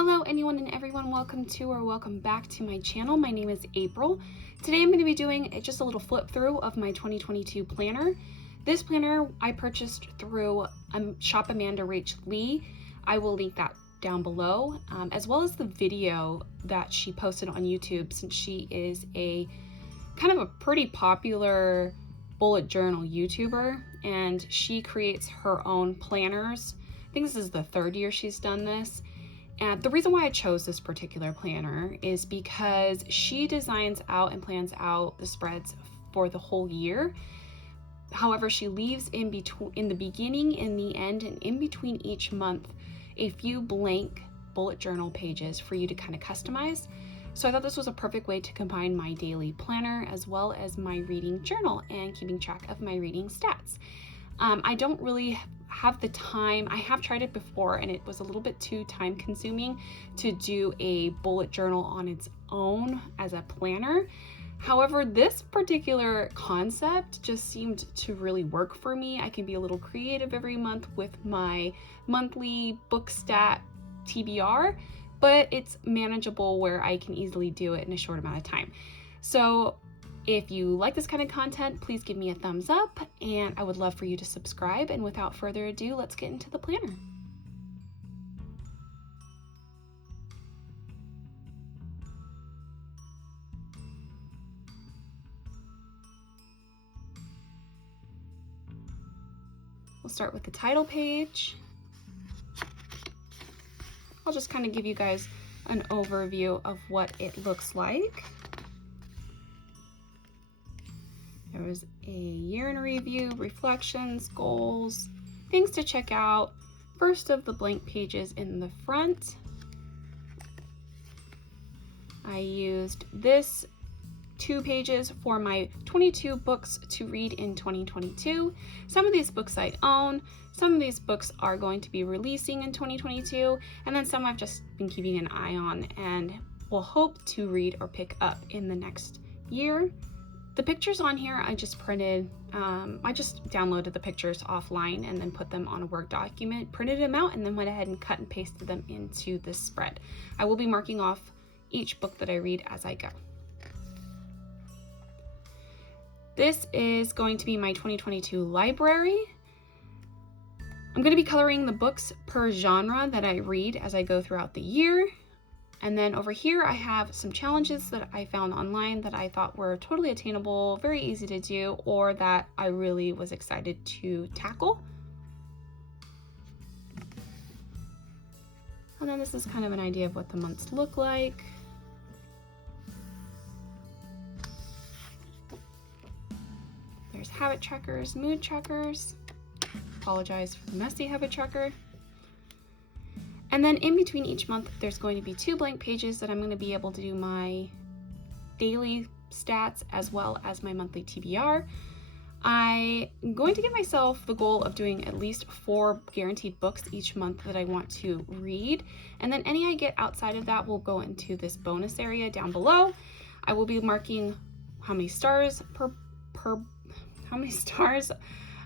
Hello anyone and everyone, welcome to or welcome back to my channel. My name is April. Today I'm going to be doing just a little flip through of my 2022 planner. This planner I purchased through Shop Amanda Rach Lee. I will link that down below, as well as the video that she posted on YouTube, since she is a kind of a pretty popular bullet journal YouTuber, and she creates her own planners. I think this is the third year she's done this. And the reason why I chose this particular planner is because she designs out and plans out the spreads for the whole year. However, she leaves in the beginning, in the end, and in between each month a few blank bullet journal pages for you to kind of customize. So I thought this was a perfect way to combine my daily planner as well as my reading journal and keeping track of my reading stats. I don't really have the time. I have tried it before and it was a little bit too time consuming to do a bullet journal on its own as a planner. However, this particular concept just seemed to really work for me. I can be a little creative every month with my monthly book stat TBR, but it's manageable where I can easily do it in a short amount of time. So if you like this kind of content, please give me a thumbs up, and I would love for you to subscribe. And without further ado, let's get into the planner. We'll start with the title page. I'll just kind of give you guys an overview of what it looks like. There was a year in review, reflections, goals, things to check out. First of the blank pages in the front. I used this 2 pages for my 22 books to read in 2022. Some of these books I own, some of these books are going to be releasing in 2022, and then some I've just been keeping an eye on and will hope to read or pick up in the next year. The pictures on here I just printed, I just downloaded the pictures offline and then put them on a Word document, printed them out, and then went ahead and cut and pasted them into this spread. I will be marking off each book that I read as I go. This is going to be my 2022 library. I'm going to be coloring the books per genre that I read as I go throughout the year. And then over here I have some challenges that I found online that I thought were totally attainable, very easy to do, or that I really was excited to tackle. And then this is kind of an idea of what the months look like. There's habit trackers, mood trackers. Apologize for the messy habit tracker. And then in between each month, there's going to be 2 blank pages that I'm going to be able to do my daily stats as well as my monthly TBR. I'm going to give myself the goal of doing at least 4 guaranteed books each month that I want to read. And then any I get outside of that will go into this bonus area down below. I will be marking how many stars how many stars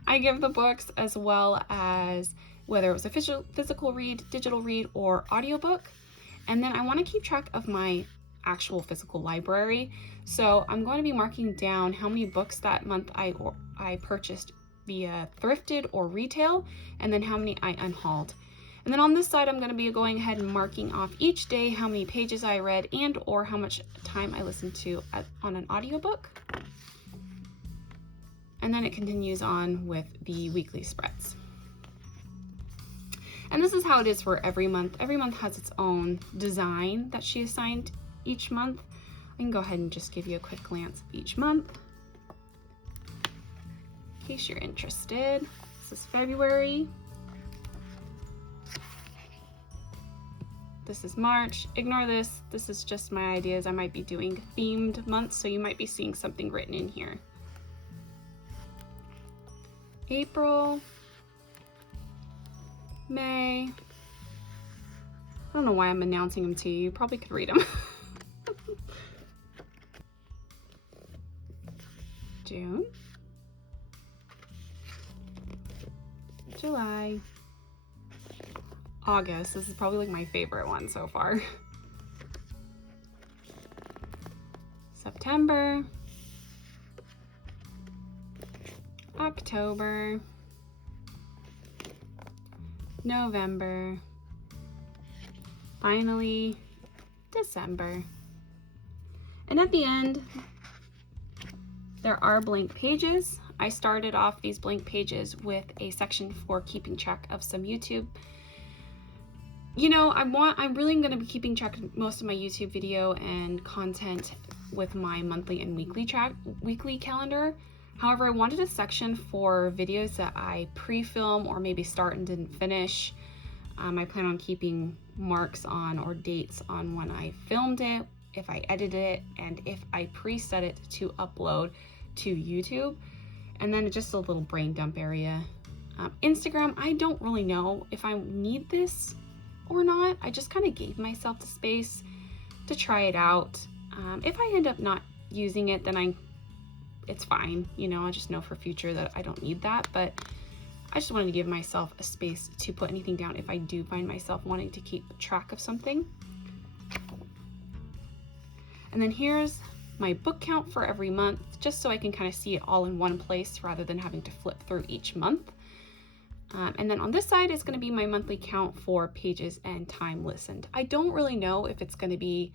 I give the books, as well as whether it was a physical read, digital read, or audiobook. And then I want to keep track of my actual physical library. So I'm going to be marking down how many books that month I purchased via thrifted or retail, and then how many I unhauled. And then on this side, I'm going to be going ahead and marking off each day how many pages I read and or how much time I listened to on an audiobook. And then it continues on with the weekly spreads. And this is how it is for every month. Every month has its own design that she assigned each month. I can go ahead and just give you a quick glance of each month in case you're interested. This is February. This is March. Ignore this. This is just my ideas. I might be doing themed months, so you might be seeing something written in here. April, May. I don't know why I'm announcing them to you. You probably could read them. June, July, August. This is probably like my favorite one so far. September, October, November, finally December. And at the end, there are blank pages. I started off these blank pages with a section for keeping track of some YouTube. You know, I'm really going to be keeping track of most of my YouTube video and content with my monthly and weekly calendar. However, I wanted a section for videos that I pre-film or maybe start and didn't finish. I plan on keeping marks on or dates on when I filmed it, if I edited it, and if I preset it to upload to YouTube. And then just a little brain dump area. Instagram, I don't really know if I need this or not. I just kind of gave myself the space to try it out. If I end up not using it, then it's fine. You know, I just know for future that I don't need that, but I just wanted to give myself a space to put anything down if I do find myself wanting to keep track of something. And then here's my book count for every month, just so I can kind of see it all in one place rather than having to flip through each month. And then on this side is going to be my monthly count for pages and time listened. I don't really know if it's going to be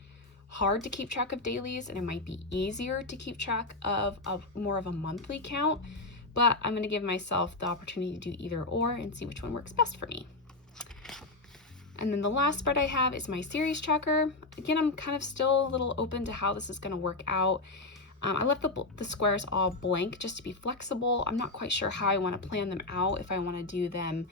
hard to keep track of dailies, and it might be easier to keep track of more of a monthly count, but I'm going to give myself the opportunity to do either or and see which one works best for me. And then the last spread I have is my series tracker. Again, I'm kind of still a little open to how this is going to work out. I left the squares all blank just to be flexible. I'm not quite sure how I want to plan them out, if I want to do them,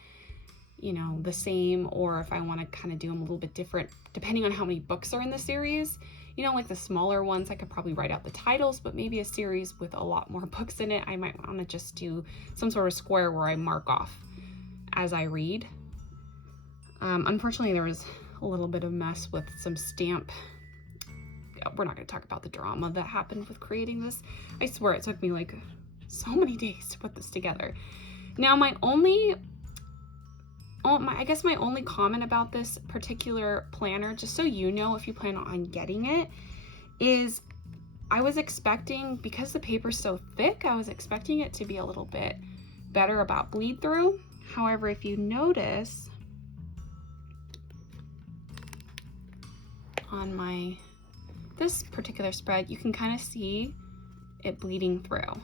you know, the same, or if I want to kind of do them a little bit different depending on how many books are in the series. You know, like the smaller ones, I could probably write out the titles, but maybe a series with a lot more books in it, I might want to just do some sort of square where I mark off as I read. Unfortunately, there was a little bit of mess with some stamp. We're not going to talk about the drama that happened with creating this. I swear it took me like so many days to put this together. Now, my only comment about this particular planner, just so you know if you plan on getting it, is I was expecting, because the paper's so thick, I was expecting it to be a little bit better about bleed through. However, if you notice on this particular spread, you can kind of see it bleeding through.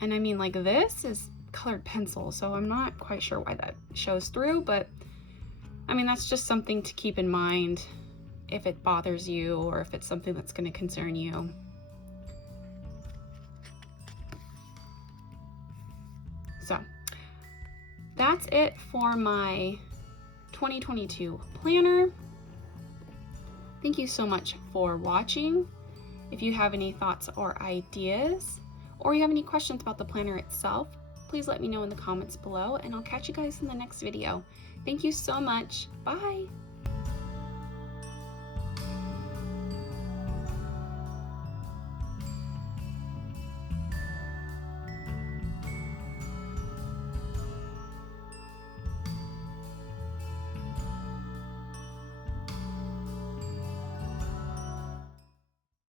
And I mean, like, this is colored pencil, so I'm not quite sure why that shows through, but I mean, that's just something to keep in mind if it bothers you or if it's something that's going to concern you. So that's it for my 2022 planner. Thank you so much for watching. If you have any thoughts or ideas, or you have any questions about the planner itself, please let me know in the comments below, and I'll catch you guys in the next video. Thank you so much. Bye.